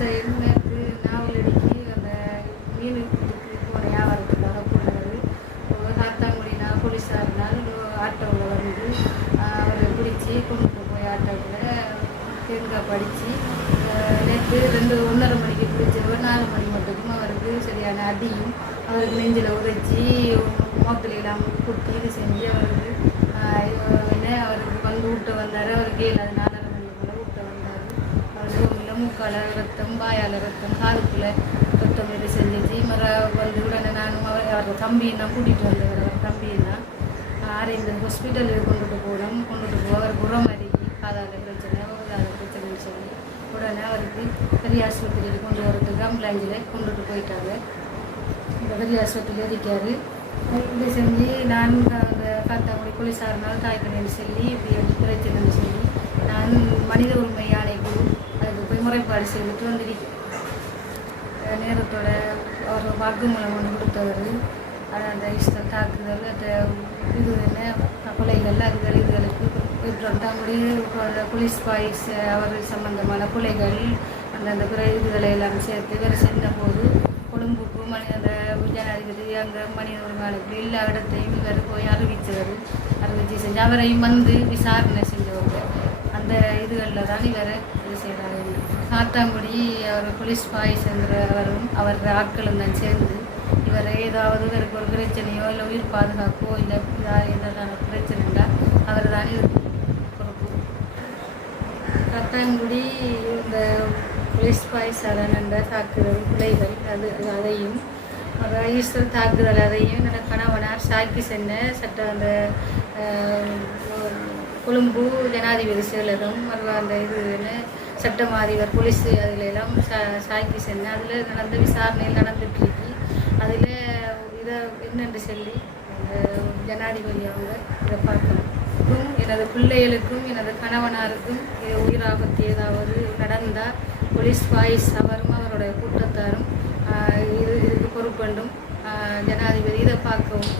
புருஷையும் நேற்று நாவலடிக்கு அந்த மீன் இதுக்கு போன வியாபாரத்துக்காக போனார் காத்தாங்குடினா போலீஸார்னால் ஆட்டோவில் வந்து அவரை பிடிச்சி கொண்டு போய் ஆட்டோவில் தேங்காய் படித்து நேற்று ரெண்டு ஒன்றரை மணிக்கு பிடிச்சவர் நாலு மணி மட்டுக்கும் அவருக்கு சரியான அடியும். அவருக்கு நெஞ்சில் உதைச்சி மோக்கிலாம் குட்டி இது செஞ்சு அவருக்கு என்ன அவருக்கு வந்து விட்டு வந்தார். அவருக்கு இல்லாதனால நாலரை மணி போல் விட்டு வந்தார் அவர் ரூமில் மூக்கால ரத்தம் வாயால் ரத்தம் காலுக்குள்ள ரத்தம் இது செஞ்சிச்சு மற வந்து உடனே நானும் அவர் அவர் தம்பியை நான் கூட்டிகிட்டு வந்தவர். அவர் தம்பியை தான். ஆரேந்தர் ஹாஸ்பிட்டலுக்கு கொண்டுட்டு போனோம். கொண்டுட்டு போக அவர் மாதிரி காதார பிரச்சனை காதால பிரச்சனைன்னு சொல்லி உடனே அவருக்கு பெரிய ஆஸ்பத்திரியில் கொண்டு வரதுக்கு ஆம்புலன்ஸில் கொண்டுட்டு போயிட்டாங்க இந்த பெரிய ஆஸ்பத்திரியில் இருக்கார். இப்படி செஞ்சு நான் அந்த காத்தாக்குடி தாய் தாய்க்கணின்னு சொல்லி இப்படி பிரச்சனைன்னு சொல்லி நான் மனித உரிமை முறைப்பாடு செய்துட்டு வந்திருக்கேன். நேரத்தோட அவர் வாக்குமூலம் ஒன்று கொடுத்தவர். அது அந்த இஷ்டம் தாக்குதல் அந்த இது என்ன கொலைகள் அதுகள் இதுகளுக்கு விட்டுறோம் தம்பி போலீஸ் பாய்ஸ் அவர் சம்பந்தமான கொலைகள் அந்த அந்த பிற இதுகளை எல்லாம் சேர்த்து வேறு சென்றபோது கொழும்புக்கு மணி அந்த ஜனாதிபதி அங்கே மனித உரிமையாளர்கள் எல்லா இடத்தையும் இவர் போய் அறிவித்தவர். அறிவிச்சு செஞ்சு அவரையும் வந்து விசாரணை செஞ்சவங்க அந்த இதுகளில் தான் இவர் இது செய்கிறாரு. காத்தாங்குடி அவர் போலீஸ் பாய்ஸ்ங்கிற அவரும் அவர் ஆட்களும் தான் சேர்ந்து இவர் ஏதாவது இவருக்கு ஒரு பிரச்சனையோ இல்லை உயிர் பாதுகாப்போ இல்லை ஏதாவது எதாவது பிரச்சனைண்டா அவர் தான் இது பொறுப்பு காத்தாங்குடி இந்த போலீஸ் பாய் சரணன்ற தாக்குதல் பிள்ளைகள் அது அதையும் ஈஸ்வர் ஈஸ்டர் தாக்குதல் அதையும் என்னோட கணவனார் சாக்கி சென்ன சட்ட அந்த கொழும்பு ஜனாதிபதி செயலரும் அந்த இது என்ன சட்டம் அதிபர் போலீஸ் அதில் எல்லாம் சா சாய்க்கு சென்று அதில் நடந்த விசாரணையில் நடந்துட்டுருக்கு. அதில் இதை என்னென்று சொல்லி அந்த ஜனாதிபதி அவங்க இதை பார்க்கணும். எனது பிள்ளைகளுக்கும் எனது கணவனாருக்கும் இது உயிராபத்து ஏதாவது நடந்தால் போலீஸ் வாய்ஸ் அவரும் அவருடைய கூட்டத்தாரும் இது இதுக்கு பொறுப்பண்டும் ஜனாதிபதி இதை பார்க்கவும்